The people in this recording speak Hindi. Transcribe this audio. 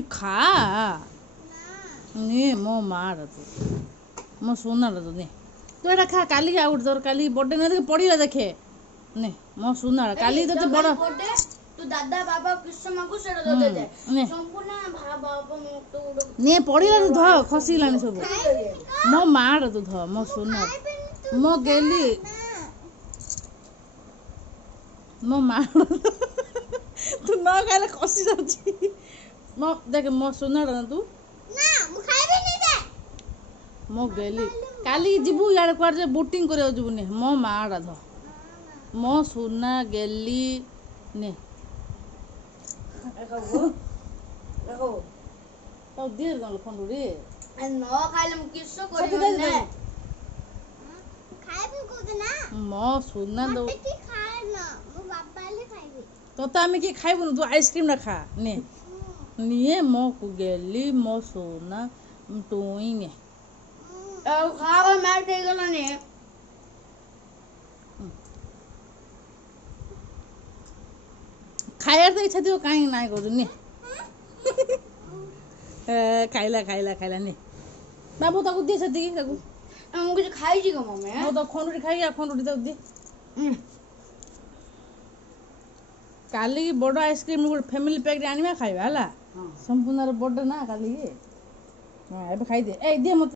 कि खा नी मो मार तू मो सोना तू नी तू एटा खा काली आ उठ तोर काली बर्थडे ना देखे पड़ीला देखे नी मो सोना काली तो बड़ तू दादा बाबा कृष्ण मागु सेडो दे दे संपूर्ण बाबा मो तो नी पड़ीला तू ध खसीलानी सब मो मार तू ध मो सोना मो गेली मो मार तू न खाइले खसी जाउची मो देख मो सोना ना तू ना मु खाइबे नै दे मो गेली काली जीबू यार कुआर जे बोटिंग करे जीबू ने मो मार ध मो सोना गेली ने देखो तो देर गल खंडुरी न खाइले मु किसो करियो ने खाइबे को ना मो सोना दो की खाए ना मु बाबा ले खाइबे तो आम कि खाइबु तू आइसक्रीम ना खा ने निये मो को गेली मो सोना टोई ने खावा मार दे गला ने खायर तो इच्छा थियो काई ना करू ने खाइला खाइला खाइला ने बाबू ताकू दे छति की ताकू मु कुछ खाई छी गो मम्मी मो तो खंडुरी खाई आ खंडुरी तो दे काली बड़ आइसक्रीम गोटे फैमिली पैक रे आनिबा खाइबा हला संपूर्ण बड़ ना काली हां एबे खाई दे ए दे मत